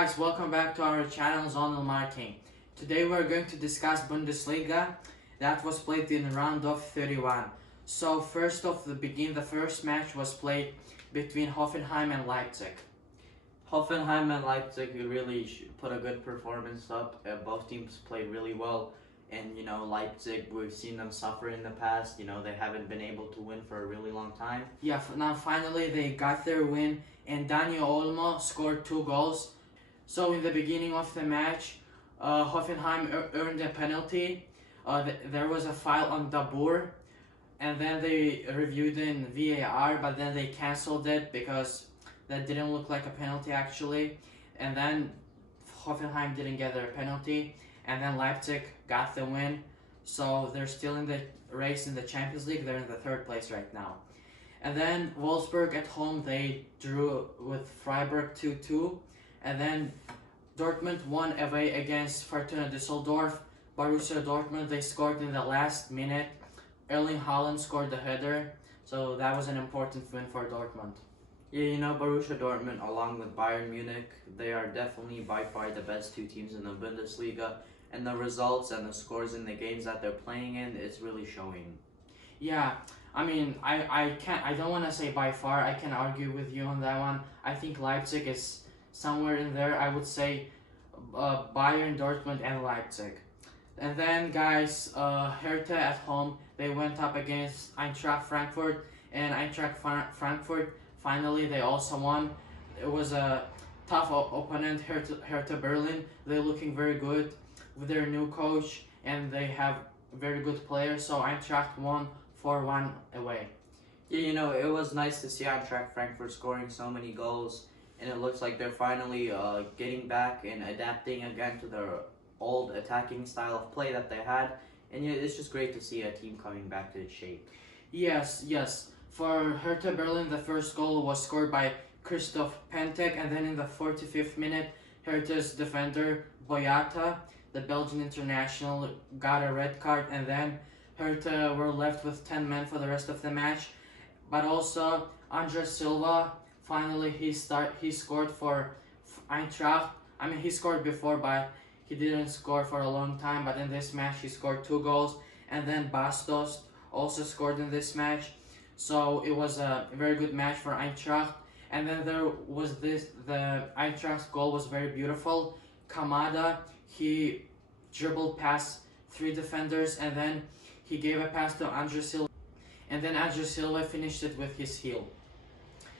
guys, welcome back to our channel Zonal Marking. Today we're going to discuss Bundesliga that was played in round of 31. So first off the first match was played between Hoffenheim and Leipzig. Hoffenheim and Leipzig really put a good performance up. Both teams played really well. And, Leipzig, we've seen them suffer in the past. They haven't been able to win for a really long time. Yeah, now finally they got their win and Daniel Olmo scored 2 goals. So in the beginning of the match, Hoffenheim earned a penalty. There was a foul on Dabur, and then they reviewed in VAR, but then they cancelled it because that didn't look like a penalty actually. And then Hoffenheim didn't get their penalty, and then Leipzig got the win. So they're still in the race in the Champions League. They're in the 3rd place right now. And then Wolfsburg at home, they drew with Freiburg 2-2. And then Dortmund won away against Fortuna Düsseldorf. Borussia Dortmund, they scored in the last minute. Erling Haaland scored the header. So that was an important win for Dortmund. Yeah, Borussia Dortmund along with Bayern Munich, they are definitely by far the best 2 teams in the Bundesliga. And the results and the scores in the games that they're playing in, it's really showing. Yeah, I mean, I don't want to say by far. I can argue with you on that one. I think Leipzig is somewhere in there. I would say Bayern, Dortmund, and Leipzig. And then, guys, Hertha at home, they went up against Eintracht Frankfurt, and Eintracht Frankfurt, finally, they also won. It was a tough opponent, Hertha Berlin. They're looking very good with their new coach, and they have very good players, so Eintracht won 4-1 away. Yeah, it was nice to see Eintracht Frankfurt scoring so many goals. And it looks like they're finally getting back and adapting again to their old attacking style of play that they had. And it's just great to see a team coming back to its shape. Yes. For Hertha Berlin, the first goal was scored by Christoph Pentek, and then in the 45th minute, Hertha's defender Boyata, the Belgian international, got a red card, and then Hertha were left with 10 men for the rest of the match. But also, Andre Silva, finally, he scored for Eintracht. I mean, he scored before, but he didn't score for a long time. But in this match, he scored 2 goals. And then Bastos also scored in this match. So it was a very good match for Eintracht. And then there was the Eintracht's goal was very beautiful. Kamada, he dribbled past 3 defenders, and then he gave a pass to Andre Silva. And then Andre Silva finished it with his heel.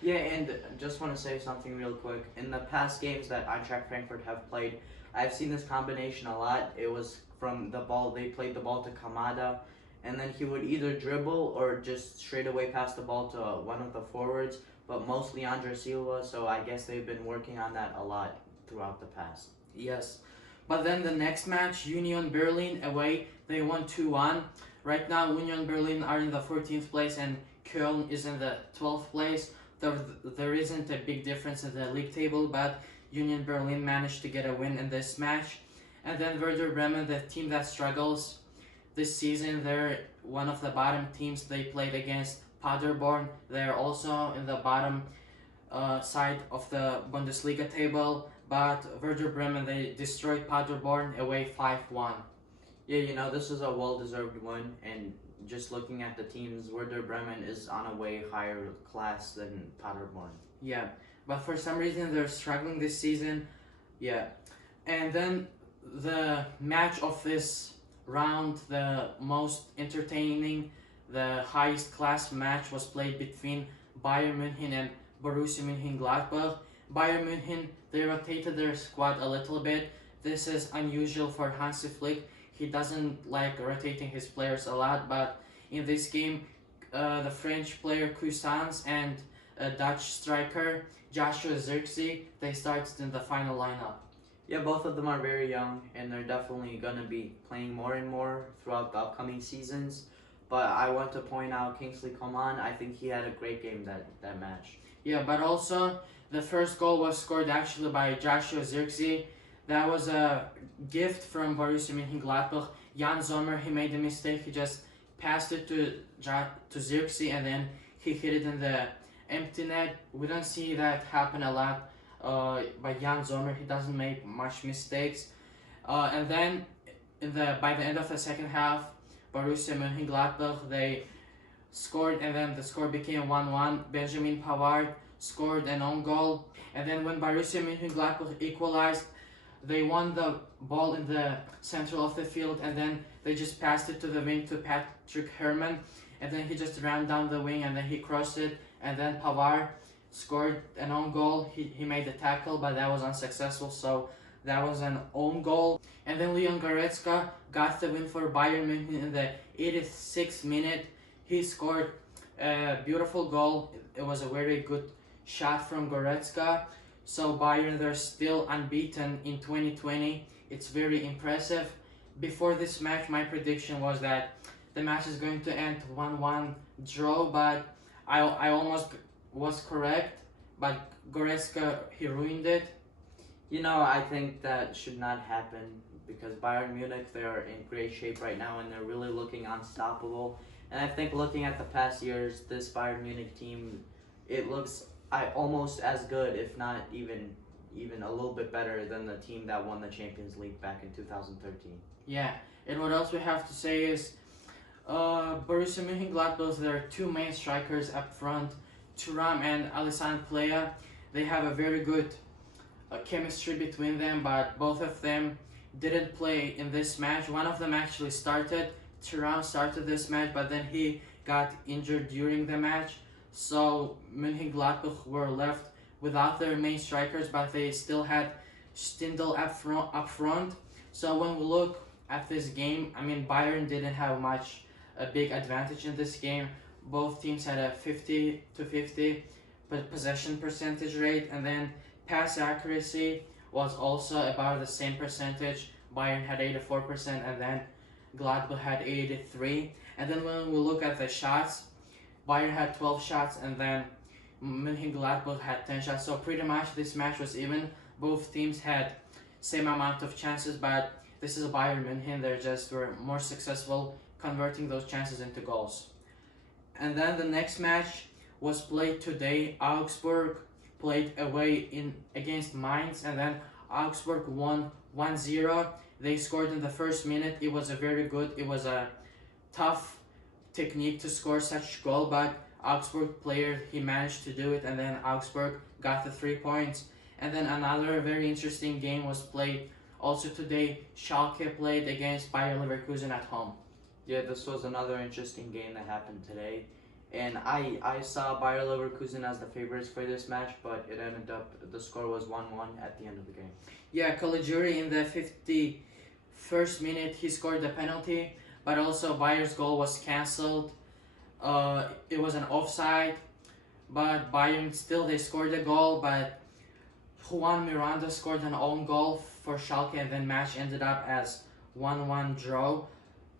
Yeah, and just want to say something real quick. In the past games that Eintracht Frankfurt have played, I've seen this combination a lot. It was from the ball, they played the ball to Kamada, and then he would either dribble or just straight away pass the ball to one of the forwards, but mostly Andre Silva, so I guess they've been working on that a lot throughout the past. Yes. But then the next match, Union Berlin away, they won 2-1. Right now, Union Berlin are in the 14th place and Köln is in the 12th place. There isn't a big difference in the league table, but Union Berlin managed to get a win in this match. And then Werder Bremen, the team that struggles this season, they're one of the bottom teams. They played against Paderborn. They're also in the bottom side of the Bundesliga table, but Werder Bremen, they destroyed Paderborn away 5-1. Yeah, this is a well-deserved win, and just looking at the teams, Werder Bremen is on a way higher class than Paderborn. Yeah, but for some reason they're struggling this season. Yeah, and then the match of this round, the most entertaining, the highest class match was played between Bayern Munich and Borussia Mönchengladbach. Bayern Munich, they rotated their squad a little bit. This is unusual for Hansi Flick. He doesn't like rotating his players a lot, but in this game, the French player Cousins and Dutch striker Joshua Zirkzee, they started in the final lineup. Yeah, both of them are very young, and they're definitely going to be playing more and more throughout the upcoming seasons. But I want to point out Kingsley Coman. I think he had a great game that match. Yeah, but also the first goal was scored actually by Joshua Zirkzee. That was a gift from Borussia Mönchengladbach. Jan Sommer, he made a mistake. He just passed it to Zirkzee, and then he hit it in the empty net. We don't see that happen a lot. by Jan Sommer. He doesn't make much mistakes. And then by the end of the second half, Borussia Mönchengladbach, they scored, and then the score became 1-1. Benjamin Pavard scored an own goal, and then when Borussia Mönchengladbach equalized, they won the ball in the center of the field, and then they just passed it to the wing to Patrick Herrmann, and then he just ran down the wing, and then he crossed it, and then Pavard scored an own goal. He made the tackle, but that was unsuccessful, so that was an own goal. And then Leon Goretzka got the win for Bayern Munich in the 86th minute. He scored a beautiful goal. It was a very good shot from Goretzka. So Bayern, they're still unbeaten in 2020. It's very impressive. Before this match, my prediction was that the match is going to end 1-1 draw, but I almost was correct. But Goretzka, he ruined it. You know, I think that should not happen because Bayern Munich, they're in great shape right now and they're really looking unstoppable. And I think looking at the past years, this Bayern Munich team, it looks almost as good, if not even a little bit better than the team that won the Champions League back in 2013. Yeah, and what else we have to say is Borussia Mönchengladbach, there are two main strikers up front, Thuram and Alessandro Plea. They have a very good chemistry between them, but both of them didn't play in this match. One of them actually started. Thuram started this match, but then he got injured during the match. So Mönchengladbach were left without their main strikers, but they still had Stindl up front. So when we look at this game, I mean, Bayern didn't have a big advantage in this game. Both teams had a 50-50 possession percentage rate, and then pass accuracy was also about the same percentage. Bayern had 84%, and then Gladbach had 83%. And then when we look at the shots, Bayern had 12 shots, and then Mönchengladbach had 10 shots. So pretty much this match was even. Both teams had same amount of chances, but this is Bayern München. They just were more successful converting those chances into goals. And then the next match was played today. Augsburg played away against Mainz, and then Augsburg won 1-0. They scored in the first minute. It was a tough technique to score such goal, but Augsburg player, he managed to do it, and then Augsburg got the 3 points. And then another very interesting game was played also today. Schalke played against Bayer Leverkusen at home. Yeah, this was another interesting game that happened today. And I saw Bayer Leverkusen as the favorites for this match, but it ended up, the score was 1-1 at the end of the game. Yeah, Caligiuri in the 51st minute, he scored the penalty, but also Bayer's goal was cancelled. It was an offside, but Bayern still, they scored a goal, but Juan Miranda scored an own goal for Schalke, and then match ended up as 1-1 draw.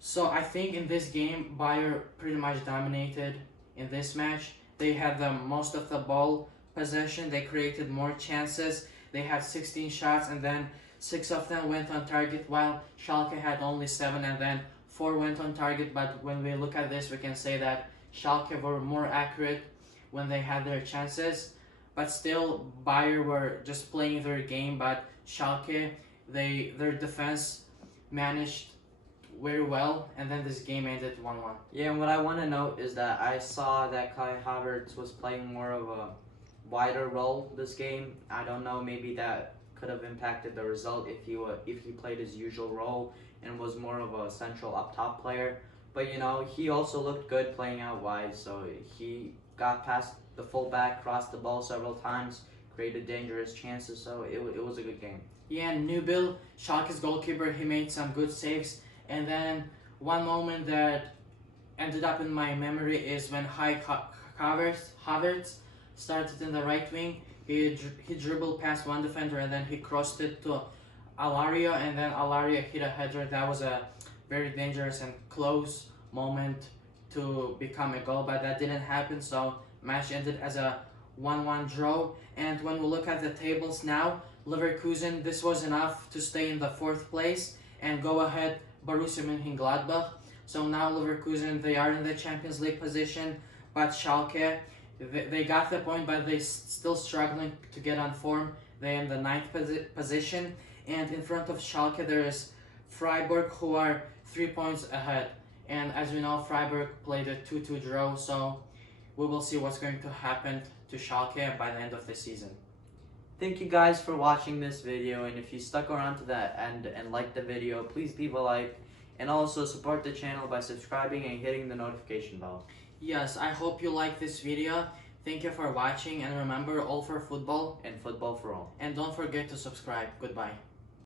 So I think in this game, Bayern pretty much dominated in this match. They had the most of the ball possession. They created more chances. They had 16 shots, and then 6 of them went on target, while Schalke had only 7, and then 4 went on target. But when we look at this, we can say that Schalke were more accurate when they had their chances. But still, Bayern were just playing their game, but Schalke, their defense managed very well, and then this game ended 1-1. Yeah, and what I want to note is that I saw that Kai Havertz was playing more of a wider role this game. I don't know, maybe that could have impacted the result if he played his usual role and was more of a central up top player. But you know, he also looked good playing out wide, so he got past the fullback, crossed the ball several times, created dangerous chances, so it was a good game. Yeah, and Nubel, Schalke's goalkeeper, he made some good saves. And then one moment that ended up in my memory is when Havertz started in the right wing. He dribbled past one defender, and then he crossed it to Alario, and then Alario hit a header. That was a very dangerous and close moment to become a goal, but that didn't happen, so match ended as a 1-1 draw. And when we look at the tables now, Leverkusen, this was enough to stay in the 4th place and go ahead Borussia Mönchengladbach. So now Leverkusen, they are in the Champions League position, but Schalke, they got the point, but they still struggling to get on form. They're in the ninth position, and in front of Schalke there is Freiburg, who are 3 points ahead. And as we know, Freiburg played a 2-2 draw, so we will see what's going to happen to Schalke by the end of the season. Thank you guys for watching this video, and if you stuck around to the end and liked the video, please leave a like, and also support the channel by subscribing and hitting the notification bell. Yes, I hope you like this video. Thank you for watching, and remember, all for football And football for all. and don't forget to subscribe. Goodbye.